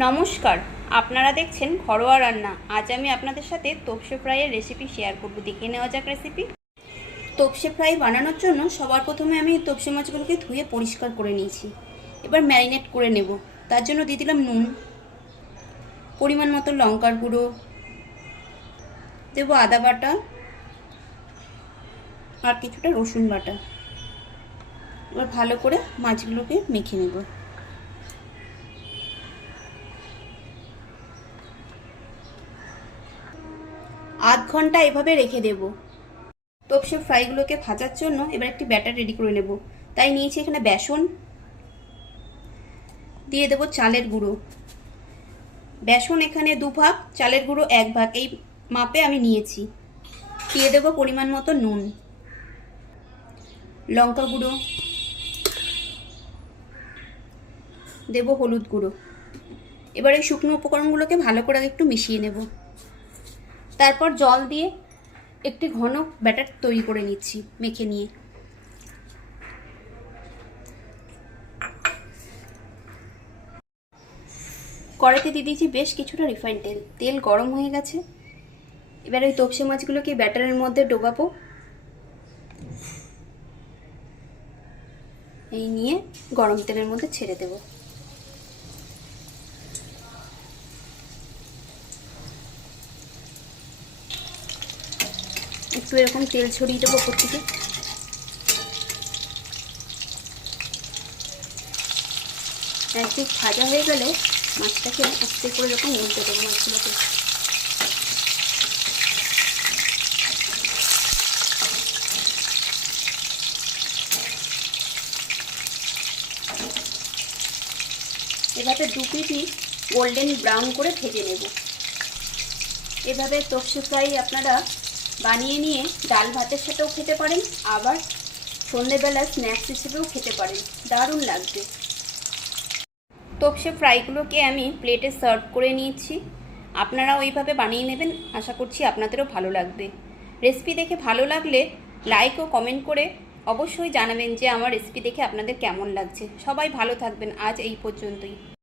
নমস্কার, আপনারা দেখছেন ঘরোয়া রান্না। আজ আমি আপনাদের সাথে তোপসে ফ্রাইয়ের রেসিপি শেয়ার করব। দেখে নেওয়া যাক রেসিপি। তোপসে ফ্রাই বানানোর জন্য সবার প্রথমে আমি তোপসে মাছগুলোকে ধুয়ে পরিষ্কার করে নিয়েছি। এবার ম্যারিনেট করে নেব। তার জন্য দিয়ে দিলাম নুন, পরিমাণ মতো লঙ্কার গুঁড়ো, দেবো আদা বাটা আর কিছুটা রসুন বাটা। এবার ভালো করে মাছগুলোকে মেখে নেব। আধ ঘন্টা এভাবে রেখে দেব। তোপসে ফ্রাইগুলোকে ভাজার জন্য এবার একটি ব্যাটার রেডি করে নেব। তাই নিয়েছি এখানে বেসন, দিয়ে দেব চালের গুঁড়ো। বেসন এখানে 2 ভাগ, চালের গুঁড়ো 1 ভাগ, এই মাপে আমি নিয়েছি। দিয়ে দেব পরিমাণ মতো নুন, লঙ্কা গুঁড়ো, দেব হলুদ গুঁড়ো। এবার এই শুকনো উপকরণগুলোকে ভালো করে একটু মিশিয়ে নেব। তারপর জল দিয়ে একটি ঘন ব্যাটার তৈরি করে নিচ্ছি মেখে নিয়ে। কড়াইতে দিয়ে দিয়েছি বেশ কিছুটা রিফাইন্ড তেল। তেল গরম হয়ে গেছে। এবার ওই তোপসে মাছগুলোকে ব্যাটারের মধ্যে ডোবাবো। এই নিয়ে গরম তেলের মধ্যে ছেড়ে দেব। একটু এরকম তেল ছড়িয়ে দেবো ওপর থেকে। একটু ভাজা হয়ে গেলে মাছটাকে আস্তে করে এরকম উল্টে দেবো মাছগুলোকে। এভাবে 2 পিঠই গোল্ডেন ব্রাউন করে ভেজে নেব। এভাবে তোপসে ফ্রাই আপনারা বানিয়ে নিয়ে ডাল ভাতের সাথেও খেতে পারেন, আবার সন্ধ্যেবেলা স্ন্যাক্স হিসেবেও খেতে পারেন। দারুণ লাগবে। তোপসে ফ্রাইগুলোকে আমি প্লেটে সার্ভ করে নিয়েছি। আপনারা ওইভাবে বানিয়ে নেবেন, আশা করছি আপনাদেরও ভালো লাগবে। রেসিপি দেখে ভালো লাগলে লাইক ও কমেন্ট করে অবশ্যই জানাবেন যে আমার রেসিপি দেখে আপনাদের কেমন লাগছে। সবাই ভালো থাকবেন। আজ এই পর্যন্তই।